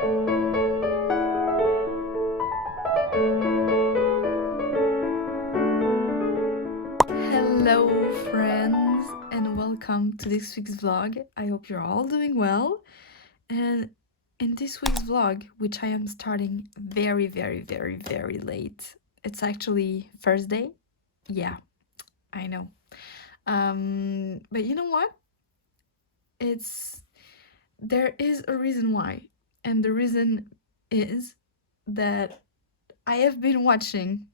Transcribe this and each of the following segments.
Hello, friends, and welcome to this week's vlog. I hope you're all doing well. And in this week's vlog, which I am starting very, very, very, very late, it's actually Thursday. Yeah, I know. But you know what? It's there is a reason why, and the reason is that I have been watching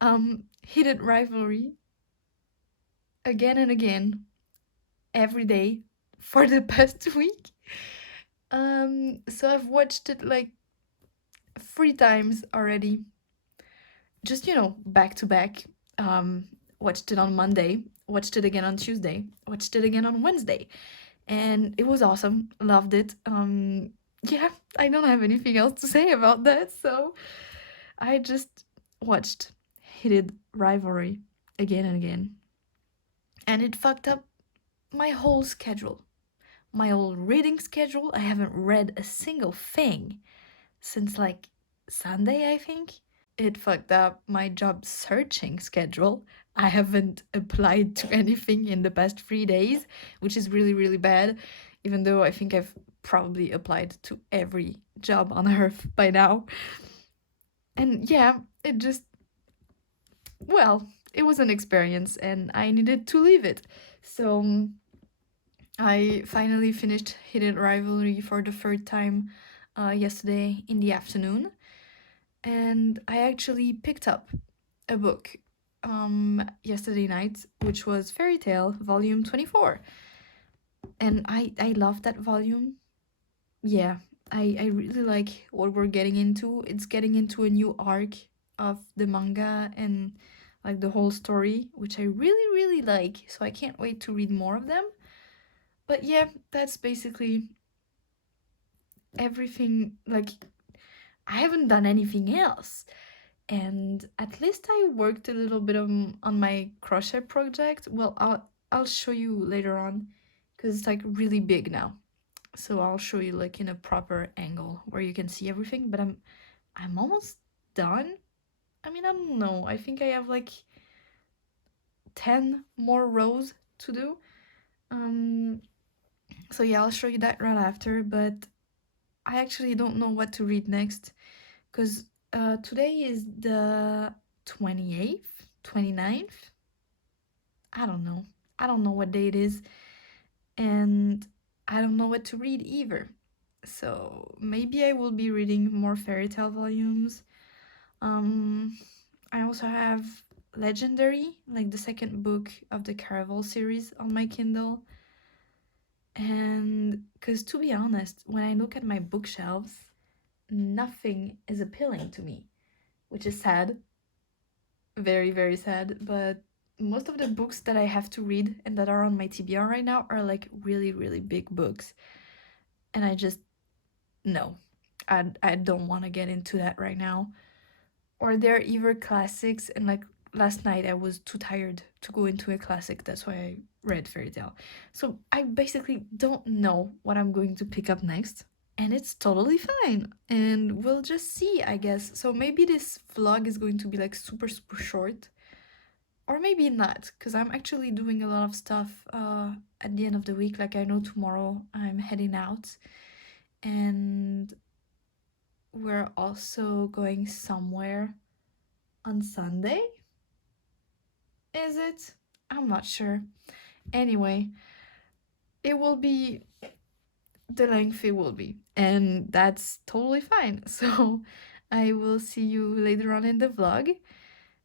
Hidden Rivalry again and again every day for the past week. So I've watched it like 3 times already. Just, back to back. Watched it on Monday, watched it again on Tuesday, watched it again on Wednesday. And it was awesome. Loved it. Yeah, I don't have anything else to say about that. So I just watched Hidden Rivalry again and again. And it fucked up my whole schedule. My whole reading schedule. I haven't read a single thing since like Sunday, I think. It fucked up my job searching schedule. I haven't applied to anything in the past 3 days, which is really, really bad, even though I think I've probably applied to every job on earth by now. And yeah, it just, well, it was an experience and I needed to leave it. So I finally finished Hidden Rivalry for the third time yesterday in the afternoon. And I actually picked up a book yesterday night, which was Fairy Tale Volume 24. And I love that volume. Yeah, I really like what we're getting into. It's getting into a new arc of the manga and like the whole story, which I really, really like. So I can't wait to read more of them. But yeah, that's basically everything. Like, I haven't done anything else. And at least I worked a little bit on my crochet project. Well, I'll show you later on because it's like really big now. So I'll show you like in a proper angle where you can see everything, but I'm almost done. I mean, I don't know. I think I have like 10 more rows to do. Um so yeah, I'll show you that right after, but I actually don't know what to read next because today is the 28th, 29th. I don't know. I don't know what day it is, and I don't know what to read either. So maybe I will be reading more fairy tale volumes. Um, I also have Legendary, like the second book of the Caraval series on my Kindle. And because to be honest, when I look at my bookshelves, nothing is appealing to me, which is sad, very, very sad. But most of the books that I have to read and that are on my TBR right now are like really, really big books. And I just, no, I don't want to get into that right now. Or they're either classics, and like last night I was too tired to go into a classic. That's why I read Fairy Tale. So I basically don't know what I'm going to pick up next. And it's totally fine. And we'll just see, I guess. So maybe this vlog is going to be like super, super short or maybe not, because I'm actually doing a lot of stuff at the end of the week. Like I know tomorrow I'm heading out and we're also going somewhere on Sunday. Is it? I'm not sure. Anyway, it will be the length it will be, and that's totally fine. So I will see you later on in the vlog,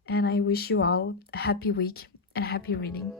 and I wish you all a happy week and happy reading.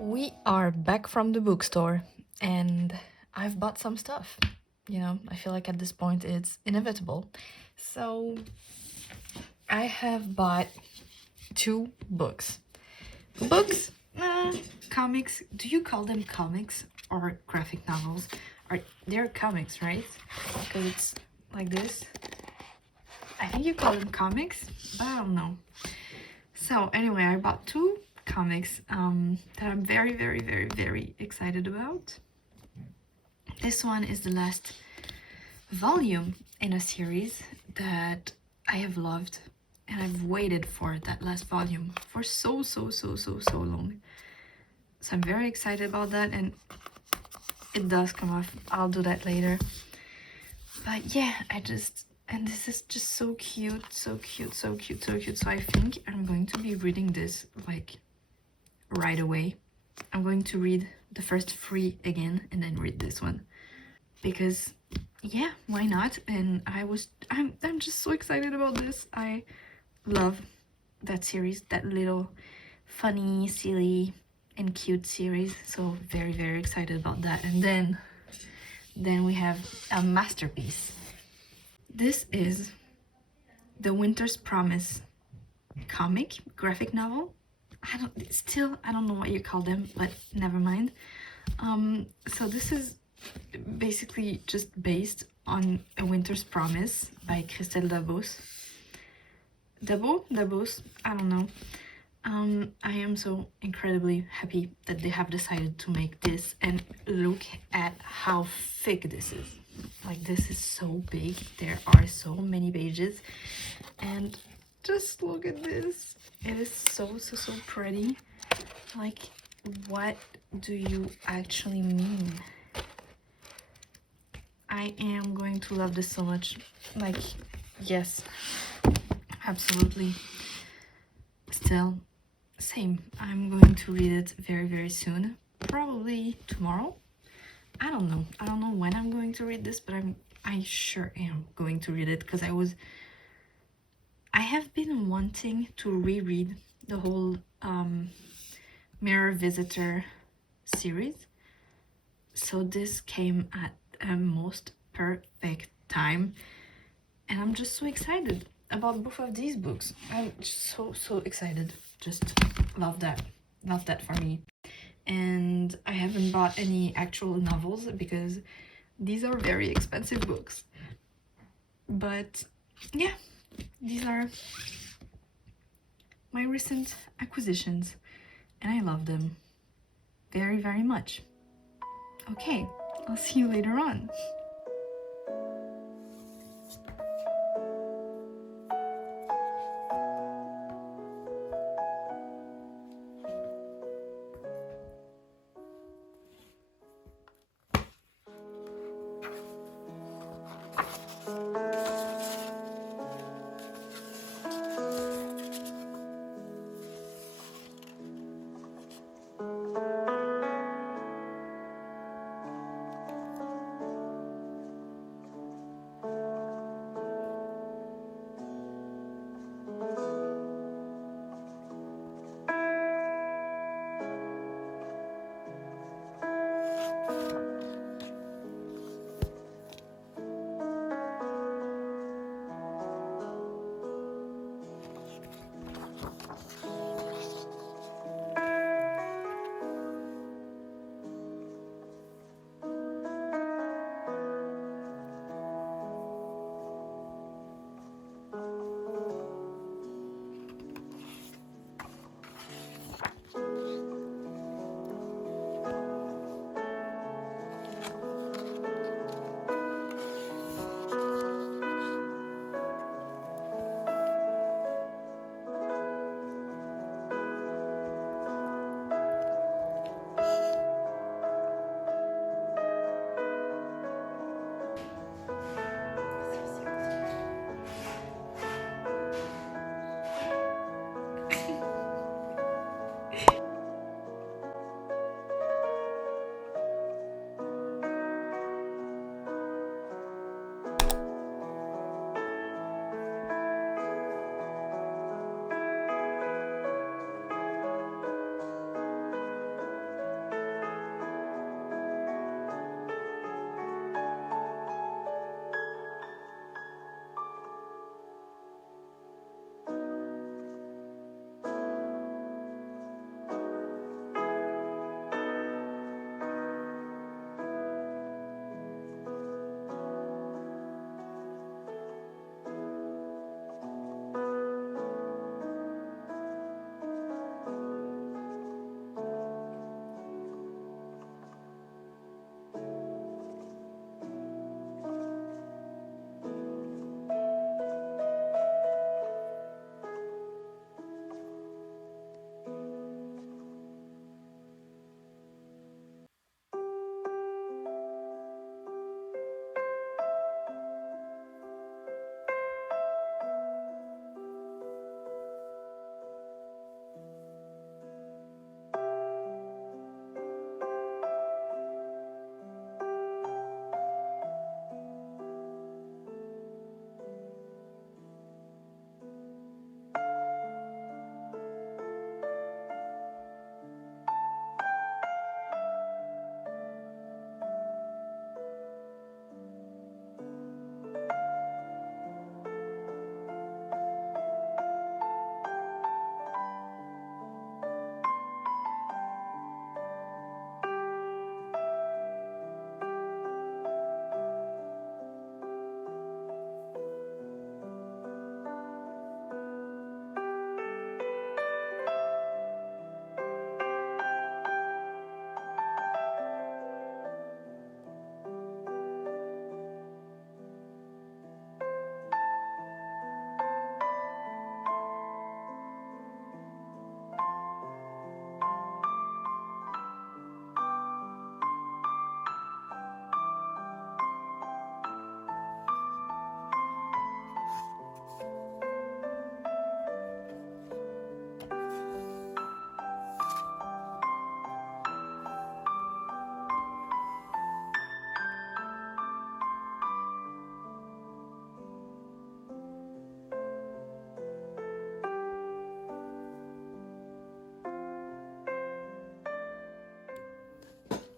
We are back from the bookstore and I've bought some stuff. You know, I feel like at this point it's inevitable. So I have bought 2 books. Books? Comics. Do you call them comics or graphic novels? Or they're comics, right? Because it's like this. I think you call them comics, but I don't know. So anyway, I bought 2 comics that I'm very, very, very, very excited about. This one is the last volume in a series that I have loved, and I've waited for that last volume for so long. So I'm very excited about that, and it does come off. I'll do that later. But yeah, and this is just so cute, so cute, so cute, so cute. So I think I'm going to be reading this like right away. I'm going to read the first 3 again and then read this one. Because yeah, why not? And I'm just so excited about this. I love that series, that little funny, silly and cute series. So very, very excited about that. And then we have a masterpiece. This is The Winter's Promise comic, graphic novel. I don't know what you call them, but never mind. So this is basically just based on A Winter's Promise by Christelle Dabos. Dabos? I don't know. I am so incredibly happy that they have decided to make this, and look at how thick this is. Like, this is so big, there are so many pages, and just look at this. It is so pretty. Like, what do you actually mean? I am going to love this so much. Like, yes, absolutely. Still, same. I'm going to read it very, very soon. Probably tomorrow. I don't know. I don't know when I'm going to read this, but I sure am going to read it because I have been wanting to reread the whole Mirror Visitor series. So this came at a most perfect time, and I'm just so excited about both of these books. I'm just so excited. Just love that for me. And I haven't bought any actual novels because these are very expensive books, but yeah, these are my recent acquisitions and I love them very, very much. Okay, I'll see you later on.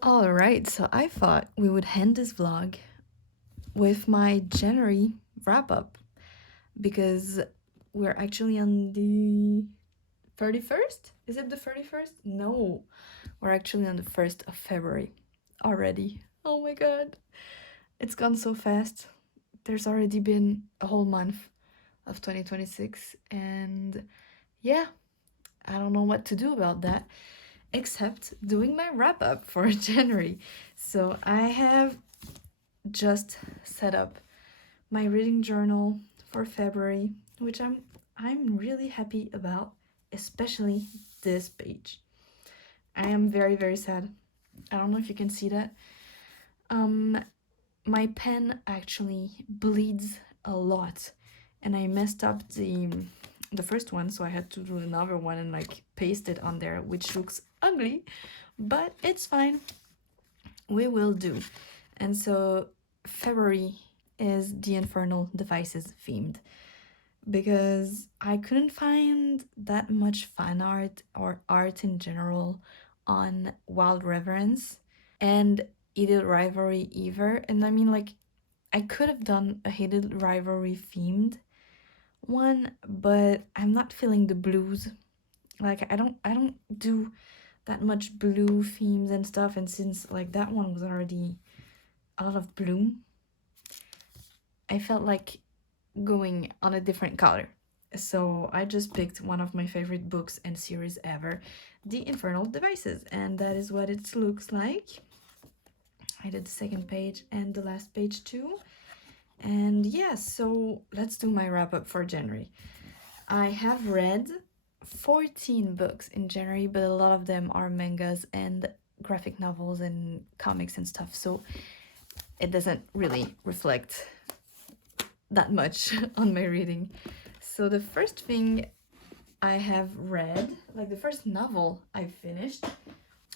Alright, so I thought we would end this vlog with my January wrap up because we're actually on the 31st? Is it the 31st? No, we're actually on the 1st of February already. Oh my god, it's gone so fast. There's already been a whole month of 2026, and yeah, I don't know what to do about that except doing my wrap up for January. So I have just set up my reading journal for February, which I'm really happy about, especially this page. I am very sad. I don't know if you can see that. My pen actually bleeds a lot, and I messed up the first one, so I had to do another one and like paste it on there, which looks ugly, but it's fine. We will do. And so February is the Infernal Devices themed because I couldn't find that much fan art or art in general on Wild Reverence and Heated Rivalry either. And I mean, like, I could have done a Heated Rivalry themed one, but I'm not feeling the blues. Like, I don't do that much blue themes and stuff, and since like that one was already a lot of bloom, I felt like going on a different color. So I just picked one of my favorite books and series ever, The Infernal Devices, and that is what it looks like. I did the second page and the last page too. And yeah, so let's do my wrap up for January. I have read 14 books in January, but a lot of them are mangas and graphic novels and comics and stuff, so it doesn't really reflect that much on my reading. So the first thing I have read, like the first novel I finished,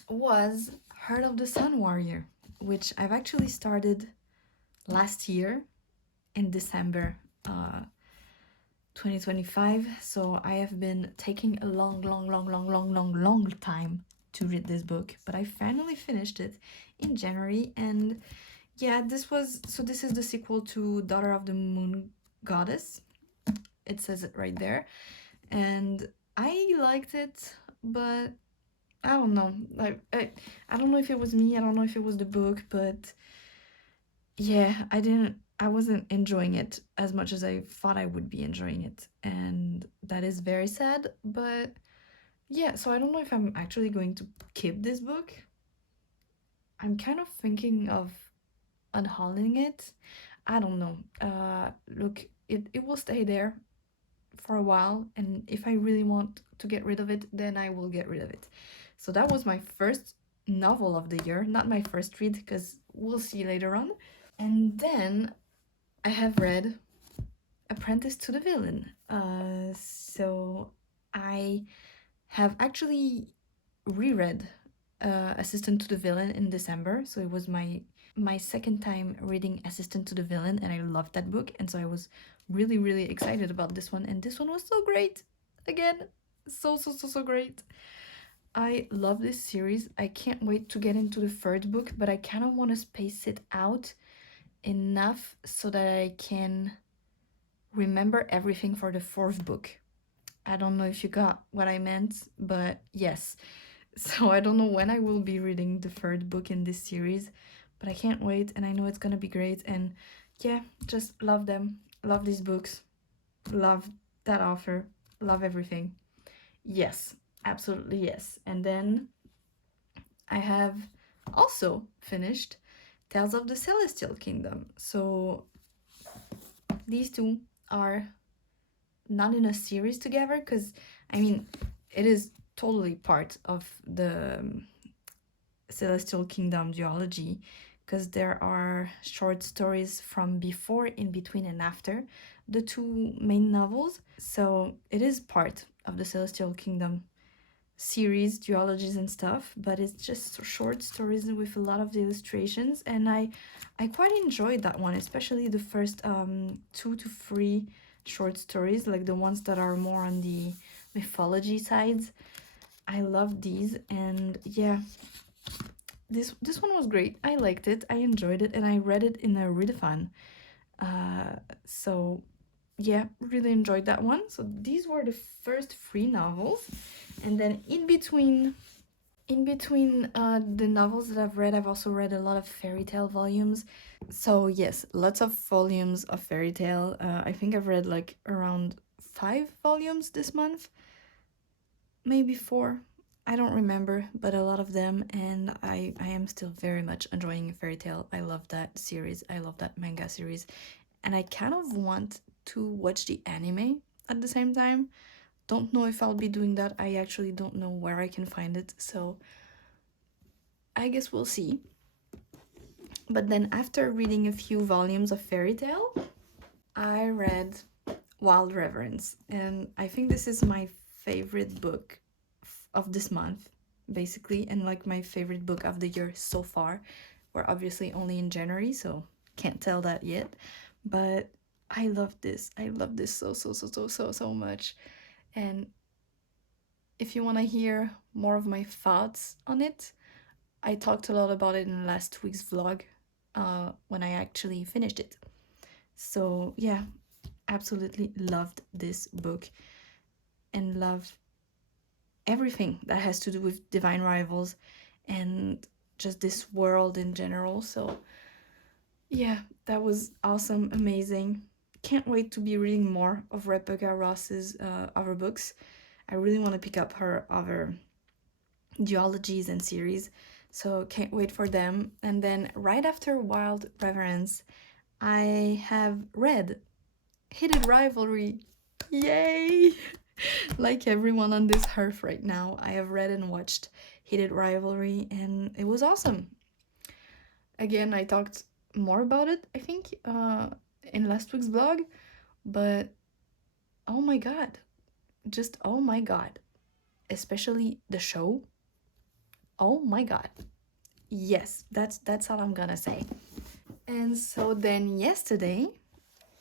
was Heart of the Sun Warrior, which I've actually started last year in December 2025. So I have been taking a long time to read this book, but I finally finished it in January. And yeah, this is the sequel to Daughter of the Moon Goddess. It says it right there. And I liked it, but I don't know. Like I don't know if it was me, I don't know if it was the book, but yeah, I wasn't enjoying it as much as I thought I would be enjoying it. And that is very sad, but yeah, so I don't know if I'm actually going to keep this book. I'm kind of thinking of unhauling it. I don't know. Look, it will stay there for a while, and if I really want to get rid of it, then I will get rid of it. So that was my first novel of the year, not my first read, because we'll see later on. And then I have read Apprentice to the Villain. So I have actually reread Assistant to the Villain in December. So it was my second time reading Assistant to the Villain, and I loved that book, and so I was really excited about this one, and this one was so great. Again, so great. I love this series. I can't wait to get into the third book, but I kind of want to space it out enough so that I can remember everything for the fourth book. I don't know if you got what I meant, but yes. So I don't know when I will be reading the third book in this series, but I can't wait, and I know it's gonna be great. And yeah, just love them. Love these books. Love that author. Love everything. Yes, absolutely yes. And then I have also finished Tales of the Celestial Kingdom. So these two are not in a series together, because I mean, it is totally part of the Celestial Kingdom duology, because there are short stories from before, in between, and after the two main novels. So it is part of the Celestial Kingdom series, duologies and stuff, but it's just short stories with a lot of the illustrations, and I quite enjoyed that one, especially the first 2 to 3 short stories, like the ones that are more on the mythology sides. I love these, and yeah, this one was great. I liked it, I enjoyed it, and I read it in a readathon. So yeah, really enjoyed that one. So these were the first 3 novels, and then in between the novels that I've read, I've also read a lot of fairy tale volumes. So yes, lots of volumes of fairy tale. I think I've read like around 5 volumes this month, maybe 4. I don't remember, but a lot of them, and I am still very much enjoying fairy tale. I love that series. I love that manga series, and I kind of want to watch the anime at the same time. Don't know if I'll be doing that. I actually don't know where I can find it, so I guess we'll see. But then after reading a few volumes of fairy tale, I read Wild Reverence, and I think this is my favorite book of this month, basically, and like my favorite book of the year so far. We're obviously only in January, so can't tell that yet, but I love this. I love this so much. And if you want to hear more of my thoughts on it, I talked a lot about it in last week's vlog, when I actually finished it. So yeah, absolutely loved this book and love everything that has to do with Divine Rivals and just this world in general. So yeah, that was awesome, amazing. Can't wait to be reading more of Rebecca Ross's other books. I really want to pick up her other duologies and series, so can't wait for them. And then right after Wild Reverence, I have read Hidden Rivalry. Yay! Like everyone on this hearth right now, I have read and watched Hidden Rivalry, and it was awesome. Again, I talked more about it, I think, in last week's vlog, but oh my god, just oh my god, especially the show. Oh my god. Yes, that's all I'm gonna say. And so then yesterday,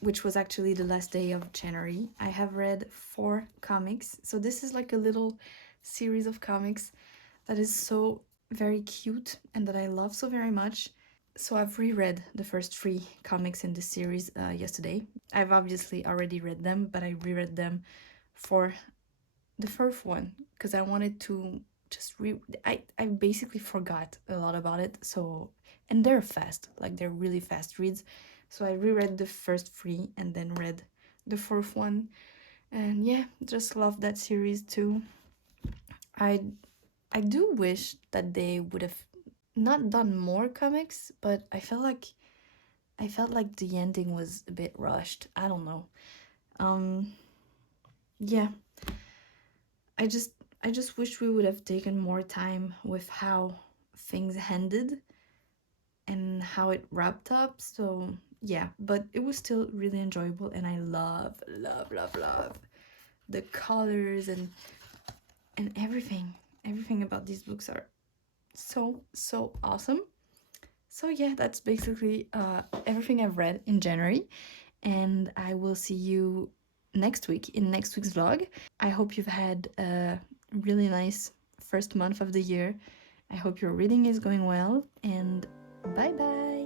which was actually the last day of January, I have read 4 comics. So this is like a little series of comics that is so very cute and that I love so very much. So I've reread the first 3 comics in this series yesterday. I've obviously already read them, but I reread them for the first one because I wanted to just I basically forgot a lot about it. So, and they're fast, like they're really fast reads. So I reread the first 3 and then read the fourth one, and yeah, just love that series too. I I do wish that they would have not done more comics, but I felt like the ending was a bit rushed. I don't know. Um yeah, I just I just wish we would have taken more time with how things ended and how it wrapped up. So yeah, but it was still really enjoyable, and I love the colors and everything about these books are so awesome. So yeah, that's basically everything I've read in January, and I will see you next week in next week's vlog. I hope you've had a really nice first month of the year. I hope your reading is going well, and bye bye.